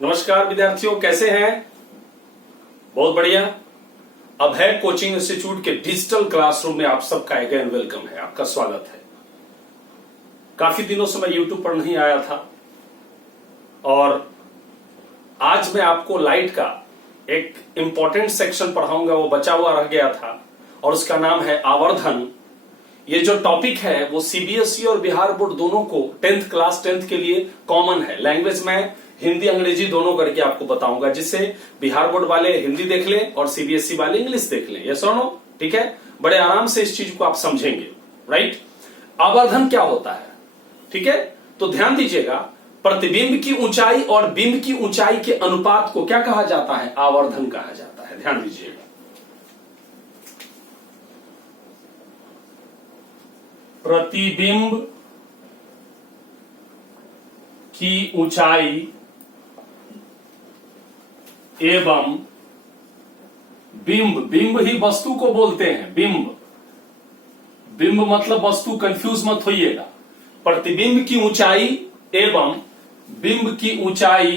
नमस्कार विद्यार्थियों, कैसे हैं? बहुत बढ़िया। अब है कोचिंग इंस्टीट्यूट के डिजिटल क्लासरूम में आप सबका अगेन वेलकम है, आपका स्वागत है। काफी दिनों से मैं यूट्यूब पर नहीं आया था और आज मैं आपको लाइट का एक इंपॉर्टेंट सेक्शन पढ़ाऊंगा, वो बचा हुआ रह गया था और उसका नाम है आवर्धन। ये जो टॉपिक है वो सीबीएसई और बिहार बोर्ड दोनों को 10th क्लास 10th के लिए कॉमन है। लैंग्वेज में हिंदी अंग्रेजी दोनों करके आपको बताऊंगा, जिससे बिहार बोर्ड वाले हिंदी देख लें और सीबीएसई वाले इंग्लिश देख लें। यस और नो? ठीक है, बड़े आराम से इस चीज को आप समझेंगे। राइट, आवर्धन क्या होता है? ठीक है, तो ध्यान दीजिएगा, प्रतिबिंब की ऊंचाई और बिंब की ऊंचाई के अनुपात को क्या कहा जाता है? आवर्धन कहा जाता है। ध्यान दीजिएगा, प्रतिबिंब की ऊंचाई एवं बिंब, बिंब ही वस्तु को बोलते हैं। बिंब, बिंब मतलब वस्तु, कंफ्यूज मत होइएगा। प्रतिबिंब की ऊंचाई एवं बिंब की ऊंचाई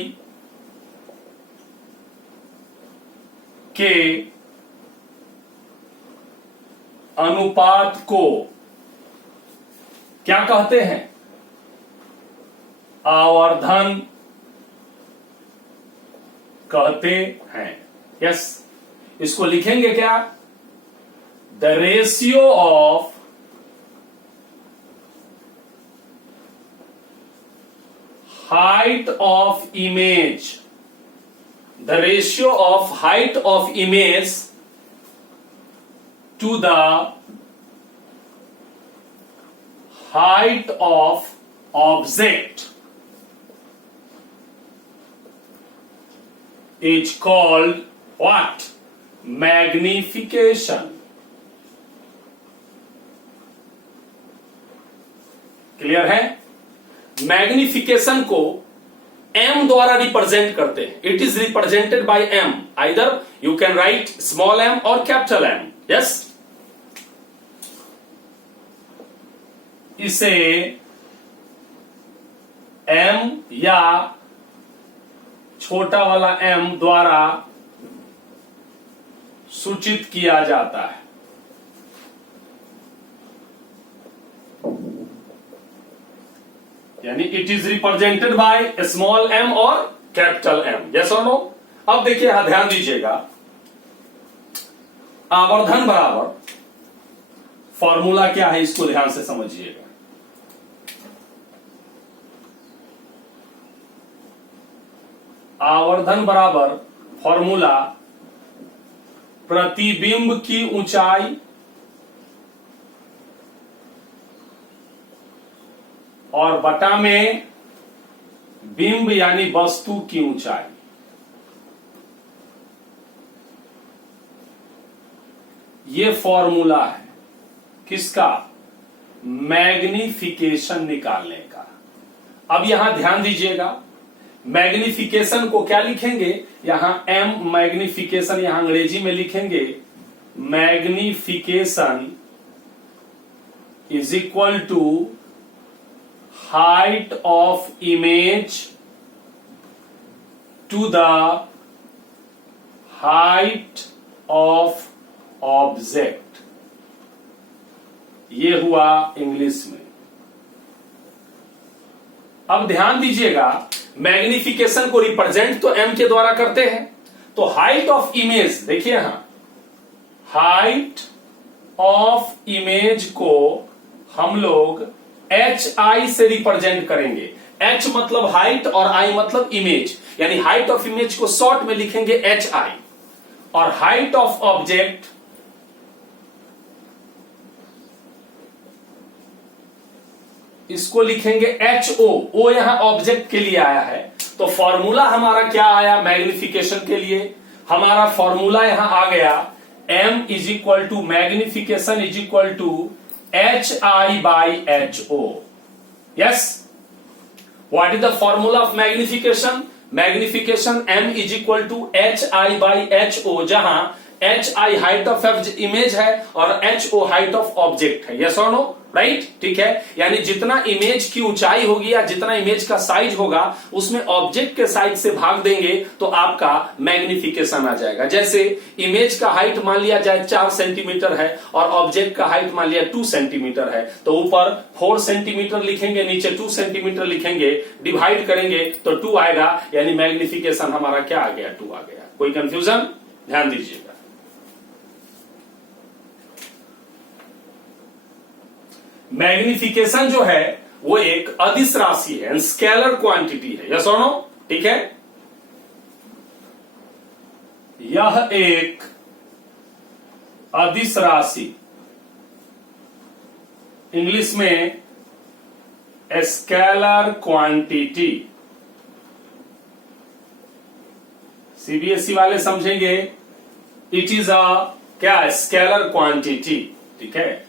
के अनुपात को क्या कहते हैं? आवर्धन कहते हैं। यस, इसको लिखेंगे क्या? The ratio of height of image, the ratio of height of image to the height of object is called what? Magnification. Clear है? मैग्निफिकेशन को m द्वारा रिप्रेजेंट करते हैं। It is represented by m, either you can write small m और capital M. Yes, इसे m या छोटा वाला m द्वारा सूचित किया जाता है। यानी it is represented by small m और कैपिटल M. यस और नो? अब देखिए, यहां ध्यान दीजिएगा, आवर्धन बराबर फॉर्मूला क्या है, इसको ध्यान से समझिएगा। आवर्धन बराबर फॉर्मूला प्रतिबिंब की ऊंचाई और बटा में बिंब यानी वस्तु की ऊंचाई। ये फॉर्मूला है किसका? मैग्निफिकेशन निकालने का। अब यहां ध्यान दीजिएगा, मैग्निफिकेशन को क्या लिखेंगे? यहां m मैग्निफिकेशन यहां अंग्रेजी में लिखेंगे, magnification is equal to height of image to the height of object. ये हुआ इंग्लिश में। अब ध्यान दीजिएगा, मैग्निफिकेशन को रिप्रेजेंट तो m के द्वारा करते हैं, तो हाइट ऑफ इमेज देखिए, यहां हाइट ऑफ इमेज को हम लोग HI से रिप्रेजेंट करेंगे। H मतलब हाइट और I मतलब इमेज, यानी हाइट ऑफ इमेज को शॉर्ट में लिखेंगे HI और हाइट ऑफ ऑब्जेक्ट इसको लिखेंगे HO। O यहां ऑब्जेक्ट के लिए आया है, तो फॉर्मूला हमारा क्या आया? मैग्निफिकेशन के लिए हमारा फॉर्मूला यहां आ गया, m is equal to magnification is equal to HI by HO. Yes? What is the formula of magnification? Magnification m is equal to HI by HO, जहां HI हाइट ऑफ इमेज है और HO height of object है। Yes और no? Right, ठीक है। यानी जितना image की ऊंचाई होगी या जितना इमेज का साइज होगा उसमें ऑब्जेक्ट के साइज से भाग देंगे तो आपका मैग्निफिकेशन आ जाएगा। जैसे इमेज का हाइट मान लिया जाए 4 सेंटीमीटर है और ऑब्जेक्ट का हाइट मान लिया 2 सेंटीमीटर है, तो ऊपर 4 सेंटीमीटर लिखेंगे, नीचे 2 सेंटीमीटर लिखेंगे, डिवाइड करेंगे तो 2 आएगा, यानी मैग्निफिकेशन हमारा क्या आ गया, 2 आ गया। कोई कंफ्यूजन? ध्यान दीजिएगा। मैग्निफिकेशन जो है वो एक अदिश राशि है, स्केलर क्वांटिटी है, यस और नो, ठीक है। यह एक अदिश राशि, इंग्लिश में स्केलर क्वांटिटी, सीबीएसई वाले समझेंगे इट इज अ क्या, स्केलर क्वांटिटी, ठीक है।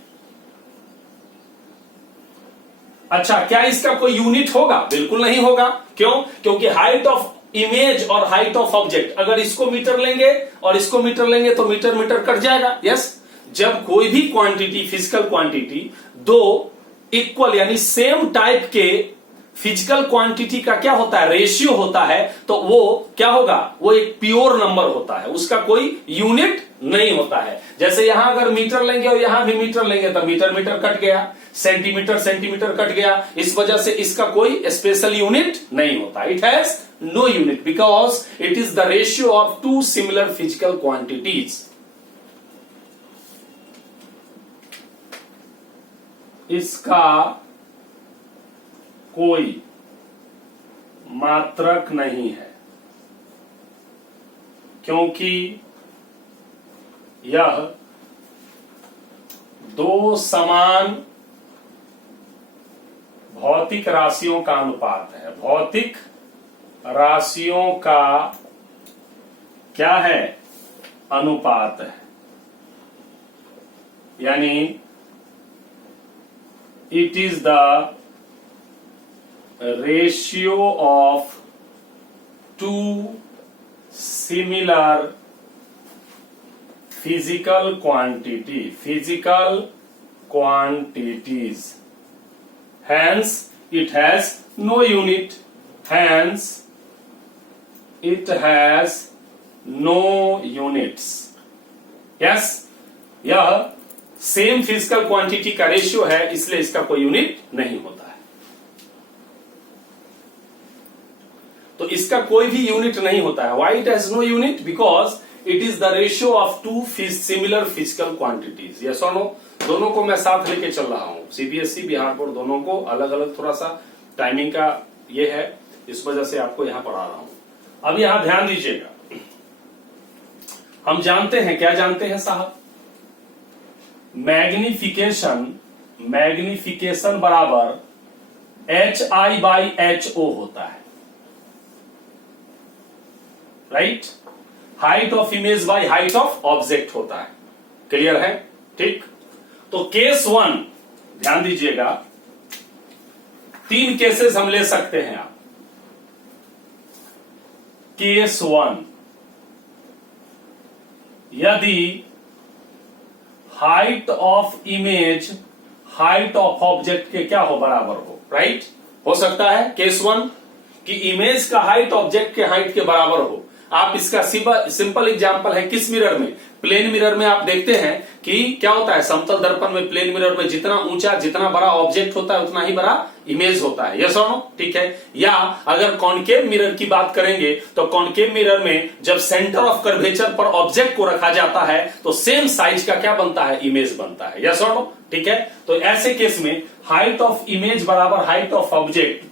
अच्छा, क्या इसका कोई यूनिट होगा? बिल्कुल नहीं होगा। क्यों? क्योंकि हाइट ऑफ इमेज और हाइट ऑफ ऑब्जेक्ट, अगर इसको मीटर लेंगे और इसको मीटर लेंगे तो मीटर मीटर कट जाएगा। यस, जब कोई भी क्वांटिटी, फिजिकल क्वांटिटी, दो इक्वल यानी सेम टाइप के फिजिकल क्वांटिटी का क्या होता है, रेशियो होता है, तो वो क्या होगा, वो एक प्योर नंबर होता है, उसका कोई यूनिट नहीं होता है। जैसे यहां अगर मीटर लेंगे और यहां भी मीटर लेंगे तो मीटर मीटर कट गया, सेंटीमीटर सेंटीमीटर कट गया, इस वजह से इसका कोई स्पेशल यूनिट नहीं होता। It has no unit because it is the ratio of 2 similar physical quantities. इसका कोई मात्रक नहीं है क्योंकि यह दो समान भौतिक राशियों का अनुपात है। भौतिक राशियों का क्या है, अनुपात है। यानी it is the ratio of 2 similar physical quantities, hence it has no unit, hence it has no units। yes, यह सेम फिजिकल क्वांटिटी का रेशियो है, इसलिए इसका कोई यूनिट नहीं होता है। तो इसका कोई भी यूनिट नहीं होता है। Why it has no unit? Because it is the ratio of 2 similar physical quantities। yes or no? दोनों को मैं साथ लेके चल रहा हूं, सीबीएसई, बिहार बोर्ड, दोनों को अलग अलग थोड़ा सा टाइमिंग का ये है, इस वजह से आपको यहां पढ़ा रहा हूं। अब यहां ध्यान दीजिएगा, हम जानते हैं, क्या जानते हैं साहब, मैग्निफिकेशन बराबर HI/HO होता है, right. Height of image by height of object होता है। क्लियर है? ठीक। तो केस 1 ध्यान दीजिएगा, 3 केसेस हम ले सकते हैं आप। केस 1, यदि height of image height of object के क्या हो, बराबर हो, राइट। हो सकता है केस 1 कि इमेज का हाइट ऑब्जेक्ट के हाइट के बराबर हो। आप इसका सिंपल एग्जांपल है किस मिरर में, प्लेन मिरर में आप देखते हैं कि क्या होता है, समतल दर्पण में, प्लेन मिरर में जितना ऊंचा, जितना बड़ा ऑब्जेक्ट होता है उतना ही बड़ा इमेज होता है। यस और नो? ठीक है। या अगर कॉनकेव मिरर की बात करेंगे तो कॉनकेव मिरर में जब सेंटर ऑफ कर्वेचर पर ऑब्जेक्ट को रखा जाता है तो सेम साइज का क्या बनता है, इमेज बनता है। यस और नो? ठीक है। तो ऐसे केस में हाइट ऑफ इमेज बराबर हाइट ऑफ ऑब्जेक्ट,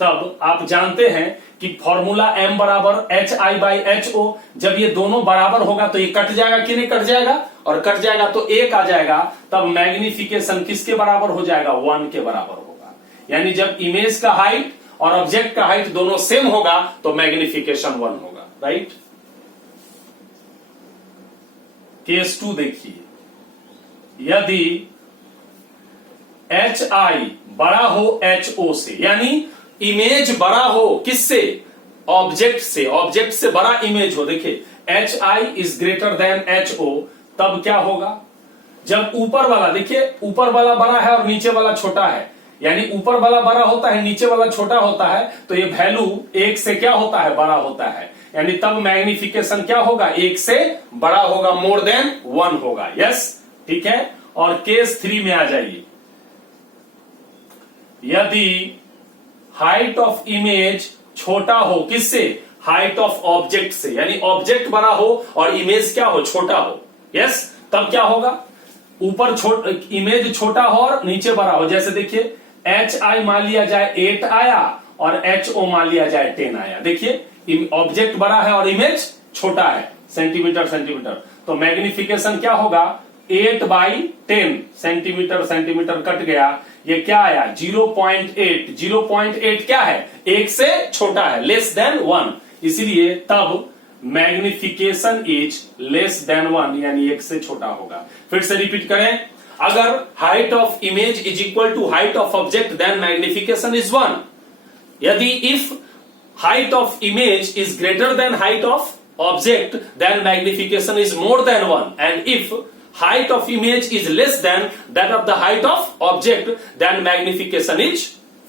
तब आप जानते हैं कि फॉर्मूला m बराबर HI/HO, जब ये दोनों बराबर होगा तो ये कट जाएगा कि नहीं कट जाएगा, और कट जाएगा तो 1 आ जाएगा, तब मैग्निफिकेशन किसके बराबर हो जाएगा, 1 के बराबर होगा। यानी जब इमेज का हाइट और ऑब्जेक्ट का हाइट दोनों सेम होगा तो मैग्निफिकेशन 1 होगा, राइट। केस 2 देखिए, यदि HI बड़ा हो HO से, यानी इमेज बड़ा हो किससे, ऑब्जेक्ट से, ऑब्जेक्ट से बड़ा इमेज हो। देखिए HI is greater then HO, तब क्या होगा, जब ऊपर वाला, देखिए ऊपर वाला बड़ा है और नीचे वाला छोटा है, यानी ऊपर वाला बड़ा होता है, नीचे वाला छोटा होता है, तो ये वैल्यू 1 से क्या होता है, बड़ा होता है, यानी तब मैग्निफिकेशन क्या होगा, 1 से बड़ा होगा, मोर देन 1 होगा। यस, ठीक है। और केस 3 में आ जाइए। यदि हाइट ऑफ इमेज छोटा हो, किससे, हाइट ऑफ ऑब्जेक्ट से, यानी ऑब्जेक्ट बड़ा हो और इमेज क्या हो, छोटा हो। यस, तब क्या होगा, ऊपर इमेज छोटा हो और नीचे बड़ा हो। जैसे देखिए HI मान लिया जाए 8 आया और HO मान लिया जाए 10 आया। देखिए ऑब्जेक्ट बड़ा है और इमेज छोटा है, सेंटीमीटर सेंटीमीटर, तो मैग्निफिकेशन क्या होगा, 8/10 सेंटीमीटर सेंटीमीटर कट गया, ये क्या आया 0.8। 0.8 क्या है, 1 से छोटा है, लेस देन 1, इसलिए तब मैग्निफिकेशन इज लेस देन 1, यानी 1 से छोटा होगा। फिर से रिपीट करें, अगर height of image is equal to height of object then magnification is 1। यदि if height of image is greater than height of object then magnification is more than 1, and if height of image is less than that of the height of object then magnification is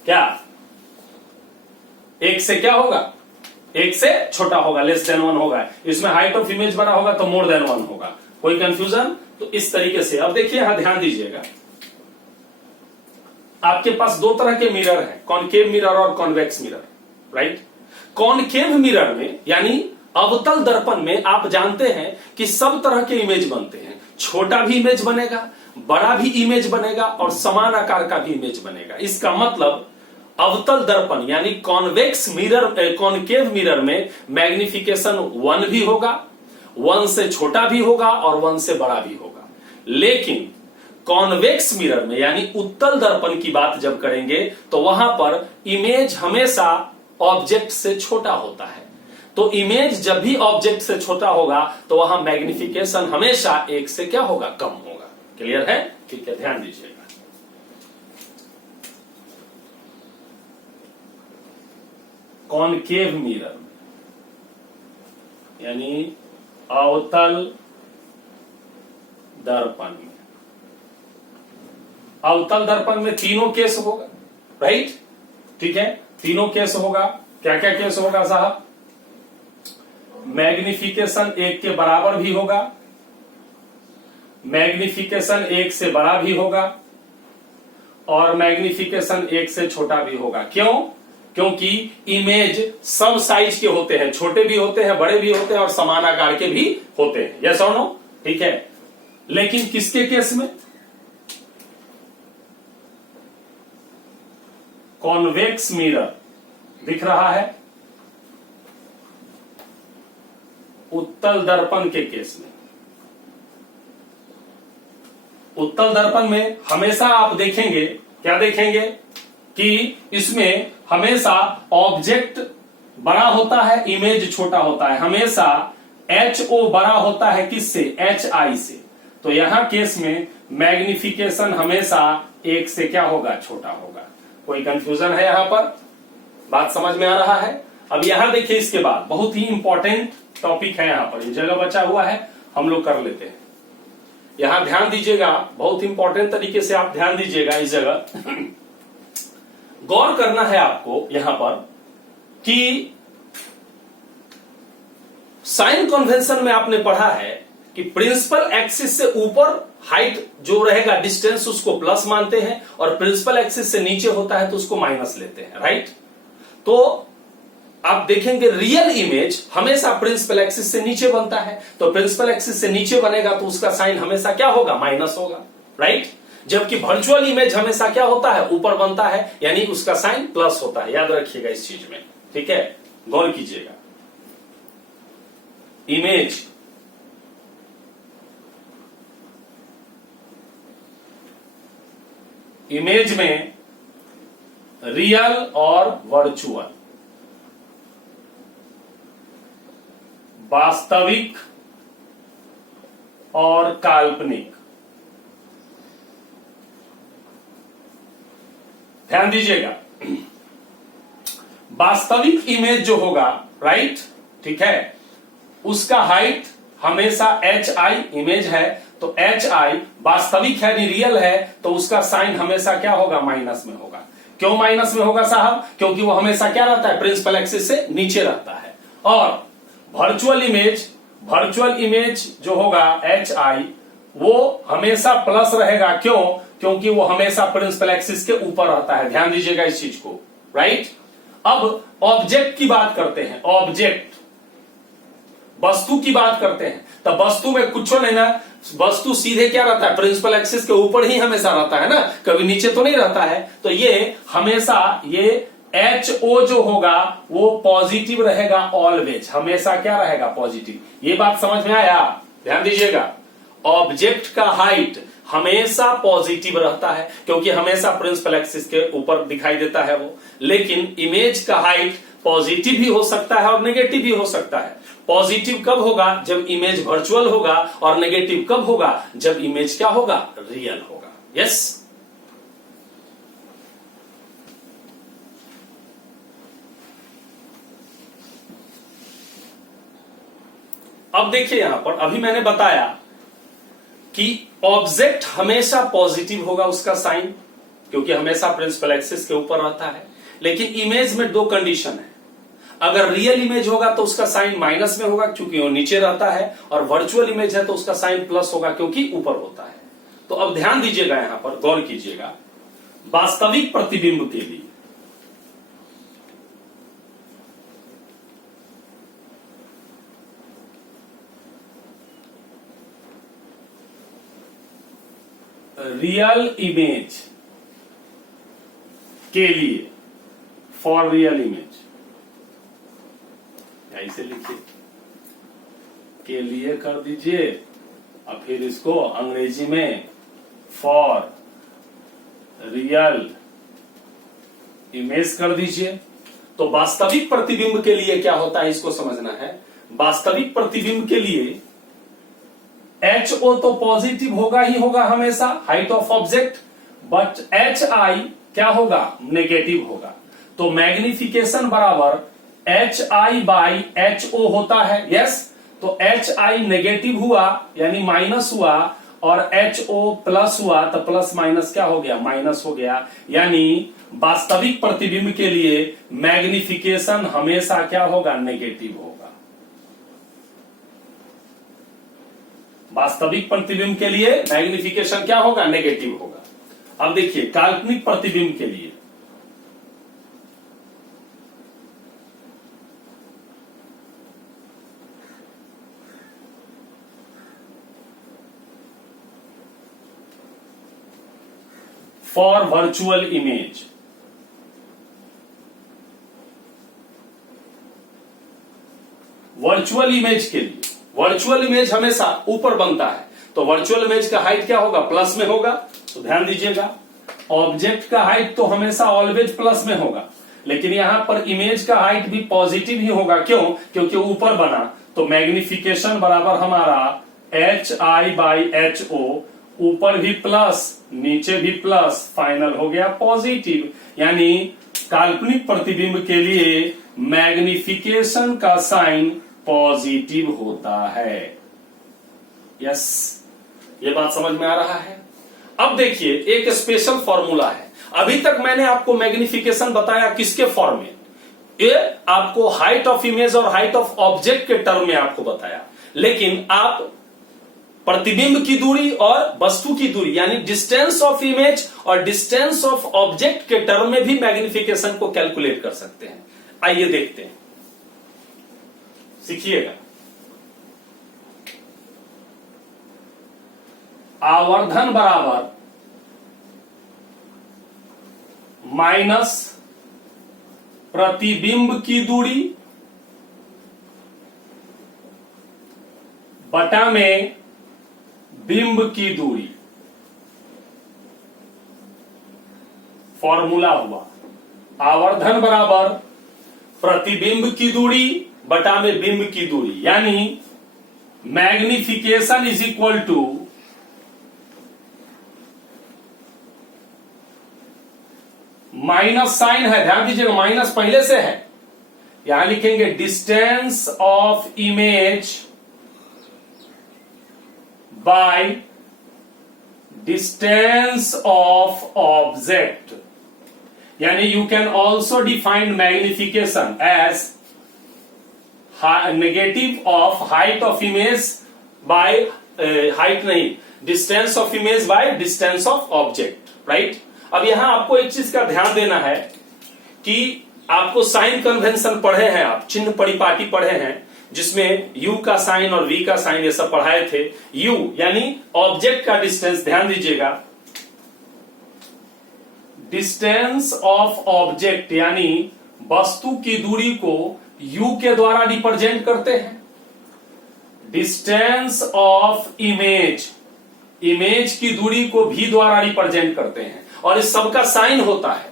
क्या, 1 से क्या होगा, 1 से छोटा होगा, less than 1 होगा। इसमें height of image बड़ा होगा तो मोर देन 1 होगा। कोई कंफ्यूजन? तो इस तरीके से अब देखिए, यहां ध्यान दीजिएगा, आपके पास दो तरह के मिरर हैं, कॉनकेव मिरर और convex mirror, right. Concave mirror में यानी अवतल दर्पण में आप जानते हैं कि सब तरह के इमेज बनते हैं, छोटा भी इमेज बनेगा, बड़ा भी इमेज बनेगा और समान आकार का भी इमेज बनेगा। इसका मतलब अवतल दर्पण यानी कॉन्वेक्स मिरर, कॉनकेव मिरर में मैग्निफिकेशन 1 भी होगा, 1 से छोटा भी होगा और 1 से बड़ा भी होगा। लेकिन कॉन्वेक्स मिरर में यानी उत्तल दर्पण की बात जब करेंगे तो वहां पर इमेज हमेशा ऑब्जेक्ट से छोटा होता है। तो इमेज जब भी ऑब्जेक्ट से छोटा होगा तो वहां मैग्निफिकेशन हमेशा 1 से क्या होगा, कम होगा। क्लियर है? ठीक है, ध्यान दीजिएगा। कॉनकेव मिरर यानी अवतल दर्पण में, अवतल दर्पण में तीनों केस होगा, राइट। ठीक है, तीनों केस होगा। क्या क्या केस होगा साहब, मैग्निफिकेशन 1 के बराबर भी होगा, मैग्निफिकेशन 1 से बड़ा भी होगा और मैग्निफिकेशन 1 से छोटा भी होगा। क्यों? क्योंकि इमेज सब साइज के होते हैं, छोटे भी होते हैं, बड़े भी होते हैं और समान आकार के भी होते हैं। यस और नो? ठीक है। लेकिन किसके केस में, कॉन्वेक्स मिरर दिख रहा है, उत्तल दर्पण के केस में, उत्तल दर्पण में हमेशा आप देखेंगे, क्या देखेंगे कि इसमें हमेशा ऑब्जेक्ट बड़ा होता है, इमेज छोटा होता है। हमेशा HO बड़ा होता है किससे, HI से। तो यहां केस में मैग्निफिकेशन हमेशा 1 से क्या होगा, छोटा होगा। कोई कंफ्यूजन है यहां पर? बात समझ में आ रहा है? अब यहां देखिए, इसके बाद बहुत ही इंपॉर्टेंट टॉपिक है, यहां पर ये जगह बचा हुआ है, हम लोग कर लेते हैं। यहां ध्यान दीजिएगा, बहुत इंपॉर्टेंट तरीके से आप ध्यान दीजिएगा। इस जगह गौर करना है आपको यहां पर कि साइन कन्वेंशन में आपने पढ़ा है कि प्रिंसिपल एक्सिस से ऊपर हाइट जो रहेगा, डिस्टेंस, उसको प्लस मानते हैं और प्रिंसिपल एक्सिस से नीचे होता है तो उसको माइनस लेते हैं, राइट। तो आप देखेंगे रियल इमेज हमेशा प्रिंसिपल एक्सिस से नीचे बनता है, तो प्रिंसिपल एक्सिस से नीचे बनेगा तो उसका साइन हमेशा क्या होगा, माइनस होगा, राइट। जबकि वर्चुअल इमेज हमेशा क्या होता है, ऊपर बनता है, यानी उसका साइन प्लस होता है। याद रखिएगा इस चीज में, ठीक है, गौर कीजिएगा। इमेज इमेज में रियल और वर्चुअल, वास्तविक और काल्पनिक, ध्यान दीजिएगा। वास्तविक इमेज जो होगा, राइट, ठीक है, उसका हाइट हमेशा HI इमेज है तो एच आई वास्तविक है, रियल है, तो उसका साइन हमेशा क्या होगा, माइनस में होगा। क्यों माइनस में होगा साहब, क्योंकि वो हमेशा क्या रहता है, प्रिंसिपल एक्सिस से नीचे रहता है। और वर्चुअल इमेज जो होगा एच आई, वो हमेशा प्लस रहेगा। क्यों, क्योंकि वो हमेशा प्रिंसिपल एक्सिस के ऊपर रहता है। ध्यान दीजिएगा इस चीज को, राइट। अब ऑब्जेक्ट की बात करते हैं, ऑब्जेक्ट वस्तु की बात करते हैं। तब वस्तु में कुछ नहीं ना, वस्तु सीधे क्या रहता है, प्रिंसिपल एक्सिस के ऊपर ही हमेशा रहता है ना, कभी नीचे तो नहीं रहता है। तो ये हमेशा ये एच ओ जो होगा वो पॉजिटिव रहेगा, ऑलवेज हमेशा क्या रहेगा, पॉजिटिव। ये बात समझ में आया, ध्यान दीजिएगा। ऑब्जेक्ट का हाइट हमेशा पॉजिटिव रहता है, क्योंकि हमेशा प्रिंसिपल एक्सिस के ऊपर दिखाई देता है वो। लेकिन इमेज का हाइट पॉजिटिव भी हो सकता है और नेगेटिव भी हो सकता है। पॉजिटिव कब होगा, जब इमेज वर्चुअल होगा, और नेगेटिव कब होगा, जब इमेज क्या होगा, रियल होगा। यस। अब देखिए यहां पर, अभी मैंने बताया कि ऑब्जेक्ट हमेशा पॉजिटिव होगा उसका साइन, क्योंकि हमेशा प्रिंसिपल एक्सिस के ऊपर रहता है। लेकिन इमेज में दो कंडीशन है। अगर रियल इमेज होगा तो उसका साइन माइनस में होगा, क्योंकि वो नीचे रहता है, और वर्चुअल इमेज है तो उसका साइन प्लस होगा, क्योंकि ऊपर होता है। तो अब ध्यान दीजिएगा, यहां पर गौर कीजिएगा। वास्तविक प्रतिबिंब के लिए रियल इमेज के लिए, फॉर रियल इमेज, ऐसे लिखिए, के लिए कर दीजिए, और फिर इसको अंग्रेजी में फॉर रियल इमेज कर दीजिए। तो वास्तविक प्रतिबिंब के लिए क्या होता है, इसको समझना है। वास्तविक प्रतिबिंब के लिए एच ओ तो पॉजिटिव होगा ही होगा हमेशा, height of object, but H I क्या होगा, नेगेटिव होगा। तो मैग्निफिकेशन बराबर H I by H O होता है। यस। तो एच आई नेगेटिव हुआ यानी माइनस हुआ, और एच ओ प्लस हुआ तो प्लस माइनस क्या हो गया, माइनस हो गया। यानी वास्तविक प्रतिबिंब के लिए मैग्निफिकेशन हमेशा क्या होगा, नेगेटिव होगा। वास्तविक प्रतिबिंब के लिए मैग्निफिकेशन क्या होगा, नेगेटिव होगा। अब देखिए काल्पनिक प्रतिबिंब के लिए, for virtual image, virtual image के लिए, वर्चुअल इमेज हमेशा ऊपर बनता है, तो वर्चुअल इमेज का हाइट क्या होगा, प्लस में होगा। तो ध्यान दीजिएगा, ऑब्जेक्ट का हाइट तो हमेशा ऑलवेज प्लस में होगा, लेकिन यहां पर इमेज का हाइट भी पॉजिटिव ही होगा। क्यों, क्योंकि ऊपर बना। तो मैग्निफिकेशन बराबर हमारा H I by H O, ऊपर भी प्लस नीचे भी प्लस, फाइनल हो गया पॉजिटिव। यानी काल्पनिक प्रतिबिंब के लिए मैग्निफिकेशन का साइन पॉजिटिव होता है। यस, ये बात समझ में आ रहा है। अब देखिए एक स्पेशल फॉर्मूला है। अभी तक मैंने आपको मैग्निफिकेशन बताया किसके फॉर्म में, ये आपको हाइट ऑफ इमेज और हाइट ऑफ ऑब्जेक्ट के टर्म में आपको बताया। लेकिन आप प्रतिबिंब की दूरी और वस्तु की दूरी यानी डिस्टेंस ऑफ इमेज और डिस्टेंस ऑफ ऑब्जेक्ट के टर्म में भी मैग्निफिकेशन को कैलकुलेट कर सकते हैं। आइए देखते हैं, सीखिएगा। आवर्धन बराबर माइनस प्रतिबिंब की दूरी बटा में बिंब की दूरी, फॉर्मूला हुआ आवर्धन बराबर प्रतिबिंब की दूरी बटा में बिंब की दूरी, यानी magnification is equal to minus sign है, ध्यान दीजिएगा माइनस पहले से है, यहां लिखेंगे distance of image by distance of object, यानी you can also define magnification as negative of height of image by height नहीं, distance of image by distance of object, right. अब यहां आपको एक चीज का ध्यान देना है कि आपको साइन कन्वेंशन पढ़े हैं, आप चिन्ह परिपाटी पढ़े हैं, जिसमें u का साइन और v का साइन ये सब पढ़ाए थे। u यानी ऑब्जेक्ट का डिस्टेंस, ध्यान दीजिएगा, डिस्टेंस ऑफ ऑब्जेक्ट यानी वस्तु की दूरी को u के द्वारा रिप्रेजेंट करते हैं। डिस्टेंस ऑफ इमेज, इमेज की दूरी को v द्वारा रिप्रेजेंट करते हैं, और इस सबका साइन होता है।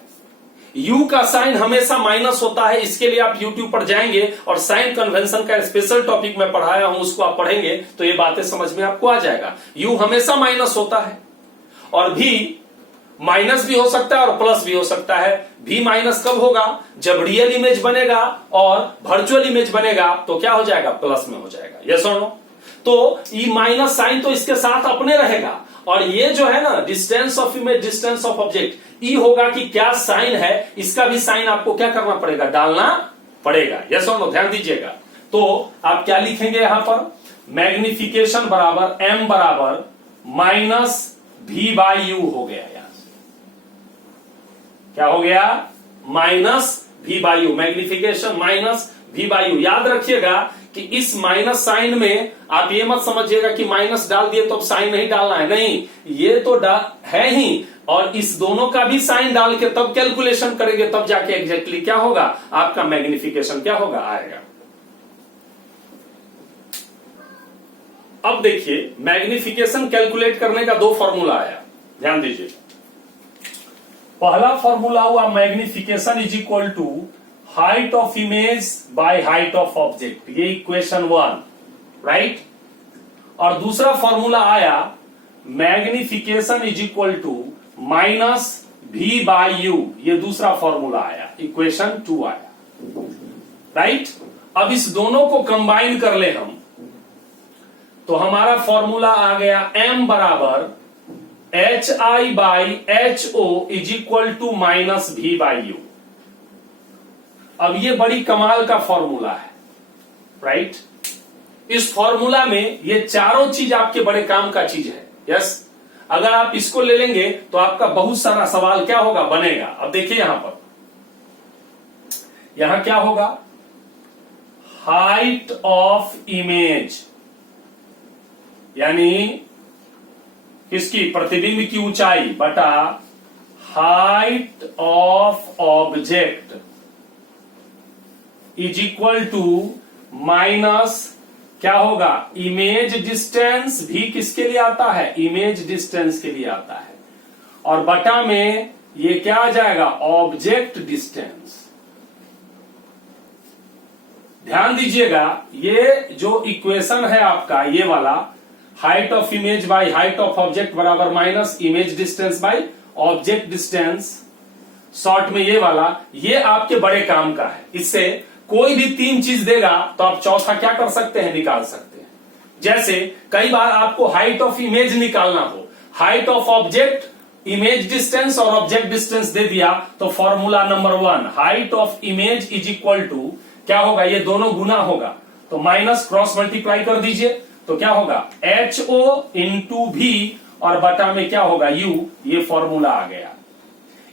u का साइन हमेशा माइनस होता है, इसके लिए आप YouTube पर जाएंगे और साइन कन्वेंशन का स्पेशल टॉपिक मैं पढ़ाया हूं, उसको आप पढ़ेंगे तो ये बातें समझ में आपको आ जाएगा। u हमेशा माइनस होता है, और v माइनस भी हो सकता है और प्लस भी हो सकता है। v माइनस कब होगा? जब रियल इमेज बनेगा और वर्चुअल इमेज बनेगा तो क्या हो जाएगा? प्लस में हो जाएगा। यस और नो? तो ई माइनस साइन तो इसके साथ अपने रहेगा, और ये जो है ना distance of image distance of object, ई होगा कि क्या साइन है, इसका भी साइन आपको क्या करना पड़ेगा? डालना पड़ेगा। यस और नो? ध्यान दीजिएगा। तो आप क्या लिखेंगे यहां पर? मैग्निफिकेशन बराबर m बराबर माइनस v बाई यू हो गया। यार क्या हो गया? Minus v by you, magnification minus v by you. याद रखिएगा कि इस माइनस साइन में आप ये मत समझिएगा कि माइनस डाल दिए तो अब साइन नहीं डालना है, नहीं, ये तो है ही, और इस दोनों का भी साइन डाल के तब कैलकुलेशन करेंगे, तब जाके एग्जैक्टली क्या होगा? आपका मैग्निफिकेशन क्या होगा? आएगा। अब देखिए, मैग्निफिकेशन कैलकुलेट करने का दो फॉर्मूला आया, ध्यान दीजिए। पहला फॉर्मूला हुआ magnification is equal to height of image by height of object, ये इक्वेशन 1, राइट। और दूसरा फॉर्मूला आया magnification is equal to minus v by u, ये दूसरा फॉर्मूला आया, इक्वेशन 2 आया, राइट। अब इस दोनों को कंबाइन कर ले हम, तो हमारा फॉर्मूला आ गया m बराबर H I by H O is equal to minus v by u. अब ये बड़ी कमाल का फॉर्मूला है, राइट। इस फॉर्मूला में ये चारों चीज आपके बड़े काम का चीज है। यस, अगर आप इसको ले लेंगे तो आपका बहुत सारा सवाल क्या होगा? बनेगा। अब देखिए यहां पर, यहां क्या होगा? हाइट ऑफ इमेज यानी किसकी? प्रतिबिंब की ऊंचाई बटा height of object is equal to minus क्या होगा? इमेज डिस्टेंस भी किसके लिए आता है? इमेज डिस्टेंस के लिए आता है, और बटा में ये क्या आ जाएगा? Object distance. ध्यान दीजिएगा, ये जो इक्वेशन है आपका, ये वाला height of image by height of object बराबर minus image distance by object distance, short में ये वाला, ये आपके बड़े काम का है। इससे कोई भी तीन चीज देगा तो आप चौथा क्या कर सकते हैं? निकाल सकते हैं। जैसे कई बार आपको हाइट ऑफ इमेज निकालना हो, height of object, image distance और ऑब्जेक्ट डिस्टेंस दे दिया, तो formula number 1 height of image is equal to क्या होगा? ये दोनों गुना होगा, तो माइनस क्रॉस मल्टीप्लाई कर दीजिए, तो क्या होगा? एच ओ इंटू भी, और बटा में क्या होगा? यू। ये फॉर्मूला आ गया।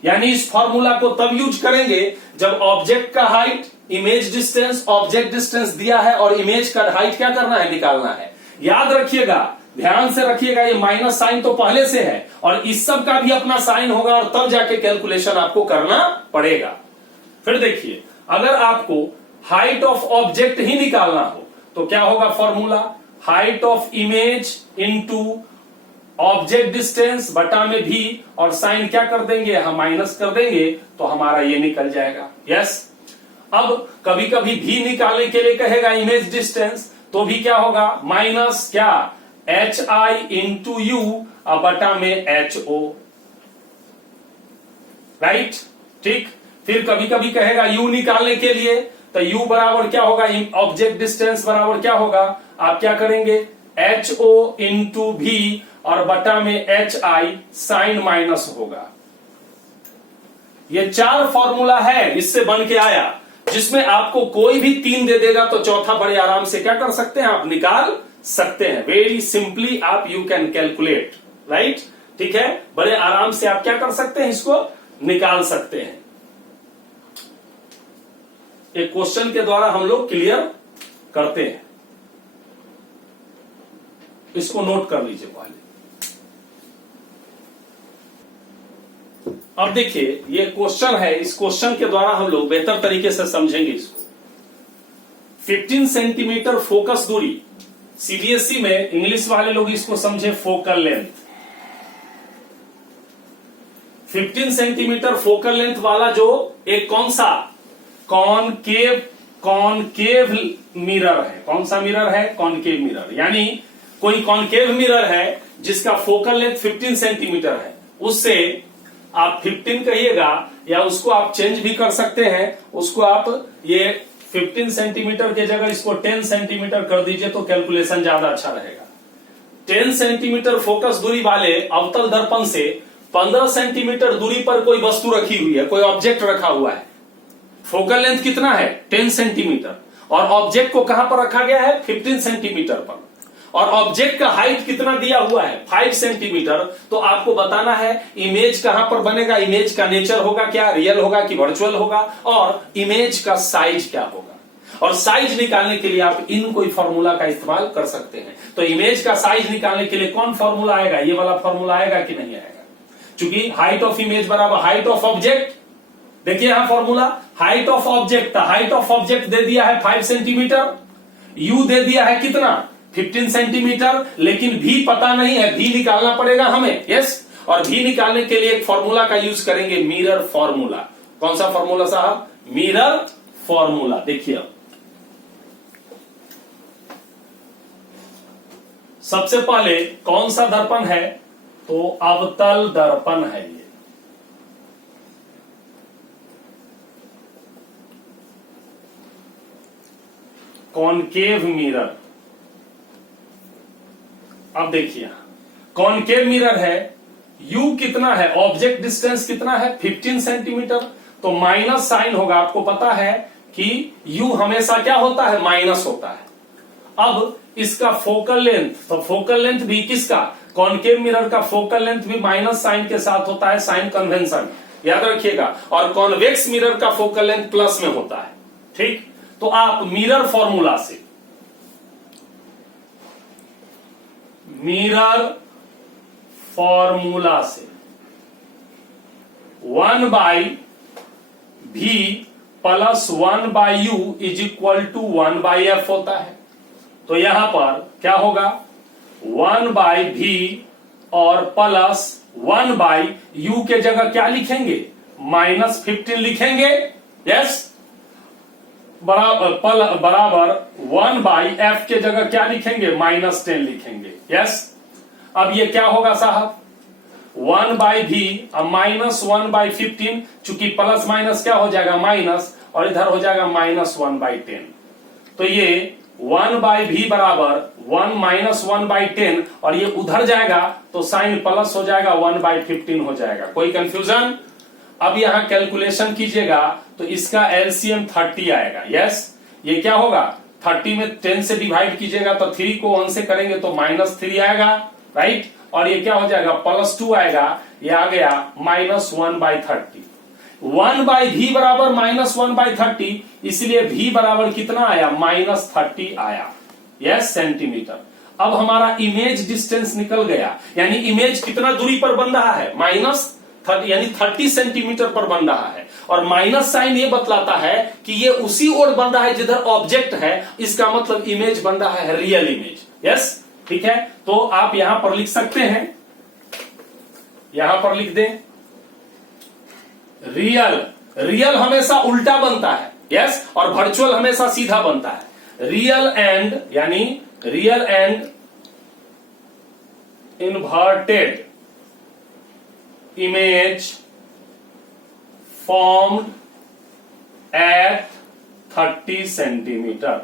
यानी इस फॉर्मूला को तब यूज करेंगे जब ऑब्जेक्ट का height, image distance, object distance दिया है और इमेज का हाइट क्या करना है? निकालना है। याद रखिएगा, ध्यान से रखिएगा, ये माइनस साइन तो पहले से है और इस सब का भी अपना साइन होगा, और तब जाके कैलकुलेशन आपको करना पड़ेगा। फिर देखिए, अगर आपको हाइट ऑफ ऑब्जेक्ट ही निकालना हो तो क्या होगा formula? Height of image into object distance बटा में भी, और साइन क्या कर देंगे? हम माइनस कर देंगे, तो हमारा ये निकल जाएगा। यस। अब कभी कभी भी निकालने के लिए कहेगा इमेज डिस्टेंस, तो भी क्या होगा? माइनस क्या? एच आई इंटू यू बटा में एच ओ, राइट। ठीक। फिर कभी कभी कहेगा यू निकालने के लिए, तो यू बराबर क्या होगा? ऑब्जेक्ट डिस्टेंस बराबर क्या होगा? आप क्या करेंगे? HO/V और बटा में HI साइन माइनस होगा। ये 4 फॉर्मूला है, इससे बन के आया, जिसमें आपको कोई भी 3 दे देगा तो चौथा बड़े आराम से क्या कर सकते हैं, आप निकाल सकते हैं। वेरी सिंपली आप यू कैन कैलकुलेट, राइट। ठीक है, बड़े आराम से आप क्या कर सकते हैं, इसको निकाल सकते हैं। एक क्वेश्चन के द्वारा हम लोग क्लियर करते हैं, इसको नोट कर लीजिए पहले। अब देखिए ये क्वेश्चन है, इस क्वेश्चन के द्वारा हम लोग बेहतर तरीके से समझेंगे इसको। 15 सेंटीमीटर फोकस दूरी, सीबीएसई में इंग्लिश वाले लोग इसको समझे focal length. 15 centimetre focal length वाला जो एक कौन सा कॉनकेव मिरर है, कौन सा मिरर है, कॉनकेव मिरर, यानी कोई कॉनकेव मिरर है जिसका फोकल लेंथ 15 सेंटीमीटर है, उससे आप 15 कहिएगा या उसको आप चेंज भी कर सकते हैं, उसको आप ये 15 सेंटीमीटर के जगह इसको 10 सेंटीमीटर कर दीजिए तो कैलकुलेशन ज्यादा अच्छा रहेगा। 10 सेंटीमीटर फोकस दूरी वाले अवतल दर्पण से 15 सेंटीमीटर दूरी पर कोई वस्तु रखी हुई है, कोई ऑब्जेक्ट रखा हुआ है। फोकल लेंथ कितना है, 10 सेंटीमीटर, और ऑब्जेक्ट को कहां पर रखा गया है, 15 सेंटीमीटर पर, और ऑब्जेक्ट का हाइट कितना दिया हुआ है, 5 सेंटीमीटर। तो आपको बताना है इमेज कहां पर बनेगा, इमेज का नेचर होगा क्या, रियल होगा कि वर्चुअल होगा, और इमेज का साइज क्या होगा। और साइज निकालने के लिए आप इन कोई फॉर्मूला का इस्तेमाल कर सकते हैं। तो इमेज का साइज निकालने के लिए कौन फॉर्मूला आएगा, ये वाला फॉर्मूला आएगा कि नहीं आएगा, क्योंकि हाइट ऑफ इमेज बराबर हाइट ऑफ ऑब्जेक्ट। देखिए यहां फॉर्मूला, हाइट ऑफ ऑब्जेक्ट था, हाइट ऑफ ऑब्जेक्ट दे दिया है 5 सेंटीमीटर, यू दे दिया है कितना, 15 सेंटीमीटर, लेकिन भी पता नहीं है, भी निकालना पड़ेगा हमें, यस। और भी निकालने के लिए एक फॉर्मूला का यूज करेंगे, मिरर फॉर्मूला। कौन सा फॉर्मूला साहब, मिरर फॉर्मूला। देखिए सबसे पहले कौन सा दर्पण है, तो अवतल दर्पण है ये। Concave mirror. अब देखिए कॉनकेव मिरर है, यू कितना है, ऑब्जेक्ट डिस्टेंस कितना है, 15 सेंटीमीटर, तो माइनस साइन होगा। आपको पता है कि यू हमेशा क्या होता है, माइनस होता है। अब इसका फोकल लेंथ, तो फोकल लेंथ भी किसका, कॉनकेव मिरर का फोकल लेंथ भी माइनस साइन के साथ होता है, साइन कन्वेंशन याद रखिएगा। और कॉन्वेक्स मिरर का फोकल लेंथ प्लस में होता है, ठीक। तो आप मिरर फॉर्मूला से, मिरर फॉर्मूला से 1/v plus 1/u is equal to 1/f होता है। तो यहां पर क्या होगा, 1/v और प्लस 1/u के जगह क्या लिखेंगे, -15 लिखेंगे, यस। बराबर 1/f के जगह क्या लिखेंगे, -10 लिखेंगे, यस। अब ये क्या होगा साहब, 1/v और -1/15, चूंकि प्लस माइनस क्या हो जाएगा, माइनस, और इधर हो जाएगा -1/10। तो ये 1/v बराबर 1 - 1/10, और ये उधर जाएगा तो साइन प्लस हो जाएगा, 1/15 हो जाएगा। कोई कंफ्यूजन। अब यहां कैलकुलेशन कीजिएगा तो इसका एलसीएम 30 आएगा, यस। ये क्या होगा, 30 में 10 से डिवाइड कीजिएगा तो 3 को 1 से करेंगे तो -3 आएगा, राइट। और ये क्या हो जाएगा, +2 आएगा, ये आ गया -1/30। 1/v बराबर -1/30, इसलिए v बराबर कितना आया, -30 आया, यस, सेंटीमीटर। अब हमारा इमेज डिस्टेंस निकल गया, यानी इमेज कितना दूरी पर बन रहा है, -30, यानी 30 सेंटीमीटर पर बन रहा है। और माइनस साइन ये बतलाता है कि ये उसी ओर बन रहा है जिधर ऑब्जेक्ट है, इसका मतलब इमेज बन रहा है रियल इमेज, यस, ठीक है। तो आप यहां पर लिख सकते हैं, यहां पर लिख दें, रियल हमेशा उल्टा बनता है, यस, और वर्चुअल हमेशा सीधा बनता है। Real and inverted image formed at 30 centimetre.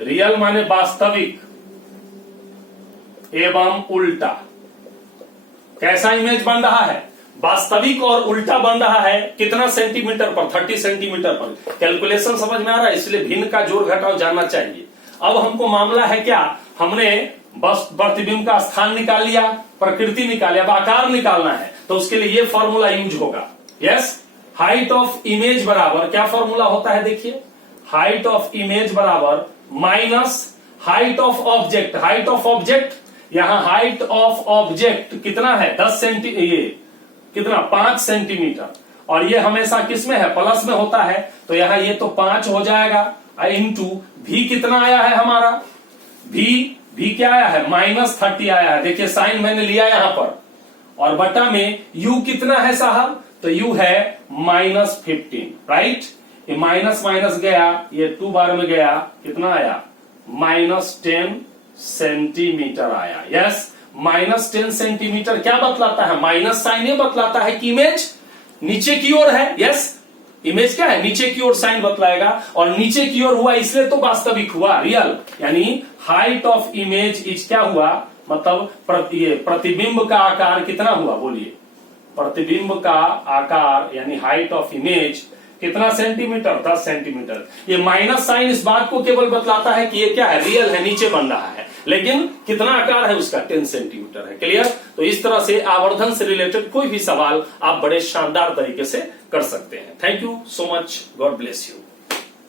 Real माने वास्तविक एवं उल्टा। कैसा इमेज बन रहा है? वास्तविक और उल्टा बन रहा है। कितना सेंटीमीटर पर? 30 सेंटीमीटर पर। कैलकुलेशन समझ में आ रहा है, इसलिए भिन्न का जोड़ घटाव जानना चाहिए। अब हमको मामला है क्या, हमने बस प्रतिबिंब का स्थान निकाल लिया, प्रकृति निकाली, अब आकार निकालना है, तो उसके लिए ये फॉर्मूला यूज होगा। यस, हाइट ऑफ इमेज बराबर क्या फॉर्मूला होता है? देखिए, हाइट ऑफ इमेज बराबर minus height of object. Height of object, यहां हाइट ऑफ ऑब्जेक्ट कितना है? 10 सेंटी, ये कितना? 5 सेंटीमीटर। और ये हमेशा किस में है? प्लस में होता है, तो यहां ये तो 5 हो जाएगा, इंटू भी कितना आया है हमारा? भी क्या आया है? -30 आया है। देखिए साइन मैंने लिया यहां पर, और बटा में u कितना है साहब? तो u है -15, राइट। ये माइनस माइनस गया, ये 2 बार में गया, कितना आया? -10 सेंटीमीटर आया। यस, -10 सेंटीमीटर क्या बतलाता है? माइनस साइन ये बतलाता है कि इमेज नीचे की ओर है। यस, इमेज क्या है? नीचे की ओर साइन बतलाएगा, और नीचे की ओर हुआ इसलिए तो वास्तविक हुआ, रियल। यानी हाइट ऑफ इमेज इज क्या हुआ? मतलब ये प्रतिबिंब का आकार कितना हुआ? बोलिए, प्रतिबिंब का आकार यानी हाइट ऑफ इमेज कितना सेंटीमीटर? 10 सेंटीमीटर। ये माइनस साइन इस बात को केवल बतलाता है कि ये क्या है? रियल है, नीचे बन रहा है, लेकिन कितना आकार है उसका? 10 सेंटीमीटर है। क्लियर? तो इस तरह से आवर्धन से रिलेटेड कोई भी सवाल आप बड़े शानदार तरीके से कर सकते हैं। Thank you so much, God bless you.